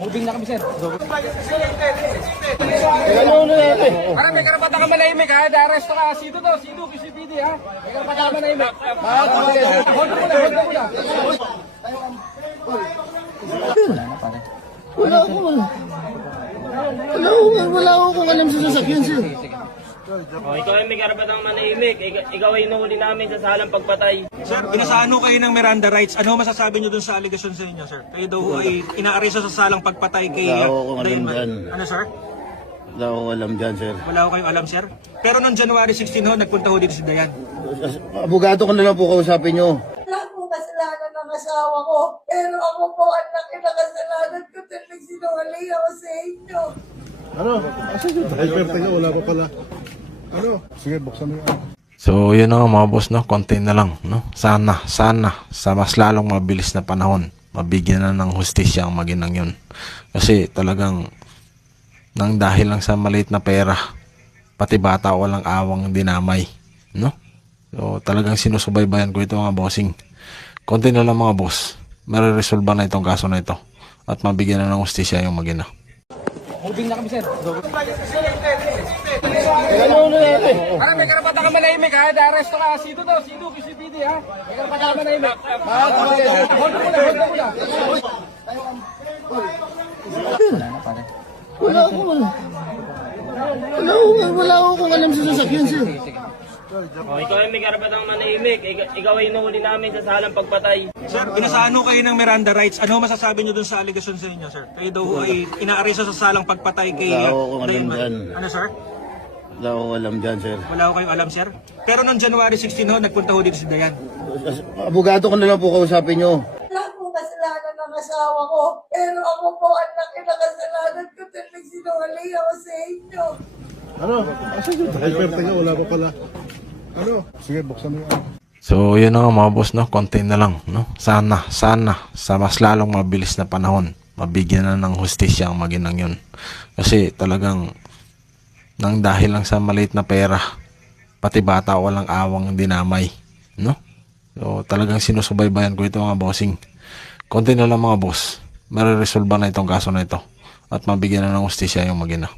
Moving na kami, sir. Ano na natin? Ano, may karapatan ka manahimik, ha? Da-arresto ka. Sino to? Sino? QCPD, ha? May karapatan ka manahimik. Hold mo muna. Wala akong alam sa sasakyan, sir. Oh, ikaw ay may karapatang manahimik. Ikaw ay inuhuli namin sa salang pagpatay. Sir, pinasaan ho kayo ng Miranda rights. Ano masasabi niyo dun sa allegation sa inyo, sir? Kayo daw ho ay inaaresto sa salang pagpatay kay Wala akong alam Dayan dyan. Ano, sir? Wala akong alam dyan, sir. Wala ho kayong alam, sir? Pero noong January 16 ho, nagpunta ho dito si Dayan. Abogado ko na lang po kausapin nyo. Wala pong kasalanan ng asawa ko. Pero ako po ang laki na kasalanan ko dahil nagsinungaling ako sa inyo. Ano? Asan yung driver? Tingnan, wala pa pala. Ano? Sige, buksan mo yung So, yun na nga mga boss, no? Konti na lang, no? Sana, sa mas lalong mabilis na panahon, mabigyan na ng hustisya ang maginang yun. Kasi talagang, nang dahil lang sa maliit na pera, pati bata walang awang dinamay, no? So, talagang sinusubaybayan ko ito mga bossing. Konti na lang mga boss, mariresolba na itong kaso na ito. At mabigyan na ng hustisya yung magina. Moving na kami, sir. Ano na natin? Ano, may karapatan ka manahimik, ha? Da-arresto ka. Sino to? Sino? QCPD, ha? May karapatan ka manahimik. Hold mo muna. Wala akong alam sa sasakyan, sir. Oh, ikaw ay may karapatang manahimik. Ikaw ay inuhuli namin sa salang pagpatay. Sir, pinasaan ho kayo ng Miranda rights. Ano masasabi niyo dun sa allegation sa inyo, sir? Kayo daw ho ay inaaresto sa salang pagpatay kay Wala akong alam Dayan dyan. Ano, sir? Wala akong alam dyan, sir. Wala ho kayong alam, sir? Pero noong January 16 ho, nagpunta ho dito si Dayan. Abogado ko na lang po kausapin nyo. Wala pong kasalanan ng asawa ko. Pero ako po ang laki na kasalanan ko dahil nagsinungaling ako sa inyo. Ano? Asan yung driver? Tingnan, wala pa pala. Ano? Sige, buksan mo yung So, yun na nga mga boss, no? Konti na lang, no? Sana, sa mas lalong mabilis na panahon, mabigyan na ng hustisya ang maginang yun. Kasi talagang, nang dahil lang sa maliit na pera, pati bata walang awang dinamay, no? So, talagang sinusubaybayan ko ito mga bossing. Konti na lang mga boss, mariresolba na itong kaso na ito. At mabigyan na ng hustisya yung magina.